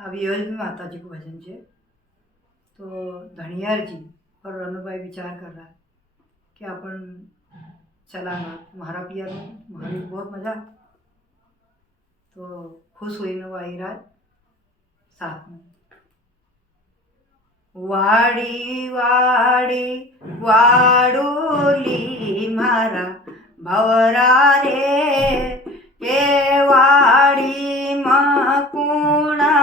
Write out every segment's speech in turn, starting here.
આ वियोज माता जी को भजन है। तो धनियार जी और रनुभाई विचार कर रहा है कि अपन चलाना तुम्हारा पियानो तुम्हारी बहुत मजा। तो खुश हुई में वो आई रहा साथ में। वाड़ी वाड़ी वाडोली मारा भवरा रे के वाड़ी में कुणा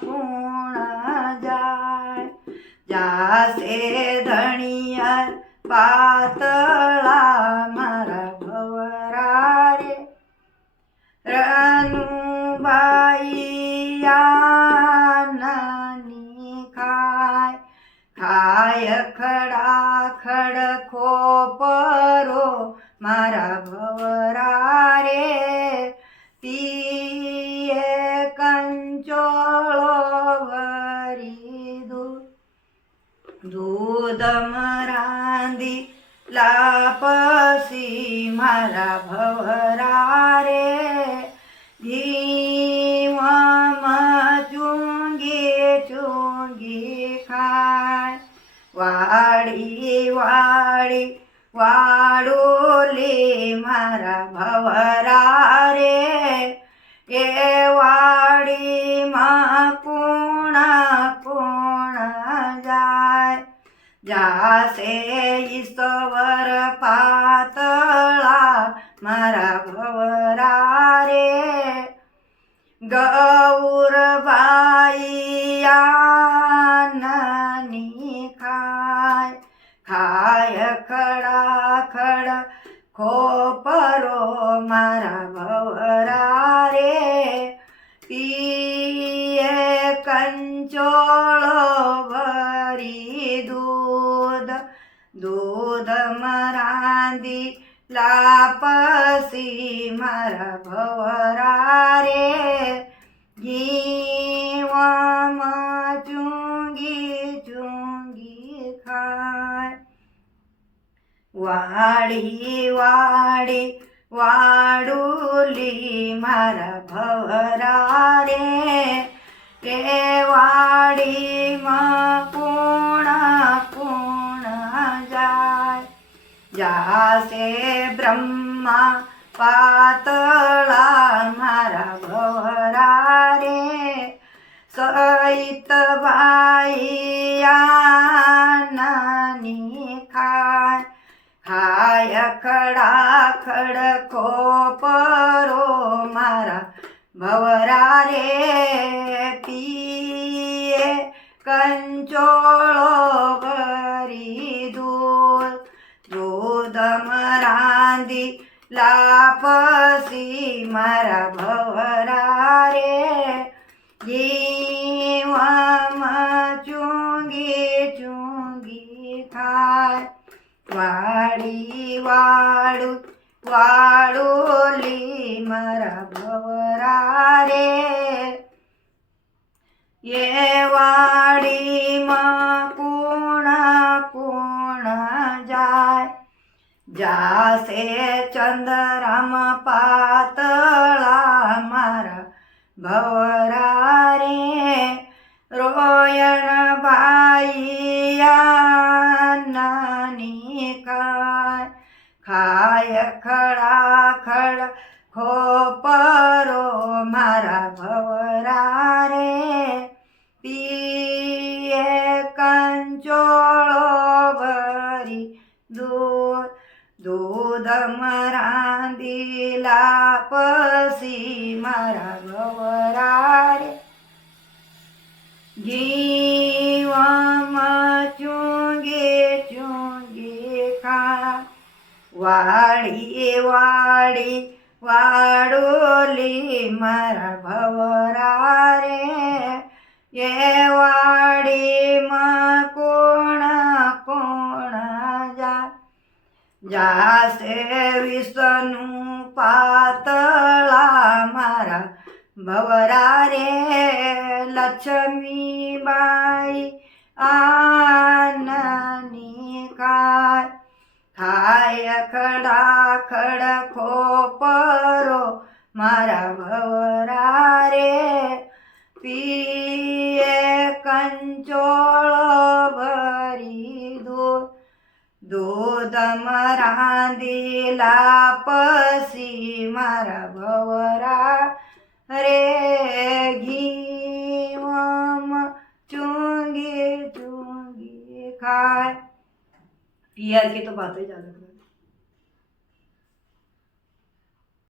कुणा जाय जासे धनियर पातळा मारा भवरा रे रनुबाई नानी खाय खाय खडा खड खोपरो मारा भवरा रे तीये कंचोळो भरी दूध मरांदी लापसी मारा भवरा रे घीवम चुंगी चुंगी खाय वाड़ी वाड़ी वाडोली मारा भवरा रे ए वाड़ी मा कुणा कुणा जाय जासे ईश्वर पातळा मारा भवरा रे गौरबाई नानी खाय खाय खडा खड खोपरो मारा भवरा रे पिये कंचोळो भरी दूध मरांदी लापसी मारा भवरा रे घीवम चुंगी चुंगी खाय वाड़ी वाड़ी वाडोली मारा भवरा रे के वाड़ी में कुणा कुणा जाय जासे ब्रह्मा पातळा मारा भवरा रे सईत बाई नानी खाय खाय खडा खड खोपरो मारा भवरा रे पिये कंचोळो भरी दूध मरांदी लापसी मारा भवरा रे घीवम चुंगी चुंगी खाय वाड़ी वाडोली मारा भवरा रे ये वाड़ी में कुणा कुणा जाय जासे चंद्रम पातळा मारा भवरा रे रोयण बाई नानी खाय खाय खडा खड खोपरो मारा भवरा रे पिये कंचोळो भरी दूध मरांदी लापसी मारा भवरा रे घीवम चुंगी चुंगी खाय वाड़ी वाड़ी वाडोली मारा भवरा रे ये वाड़ी में कोणा कोणा जासे विष्णु पातळा मारा भवरा रे लक्ष्मी बाई आननी काय खाय खडा खड खोपरो मारा भवरा रे पी पंचोळ भरी दूध रांदिला पसी मारा भवरा रे घीवम चुंगी चुंगी खाय पियर के तो बात ही ज्यादा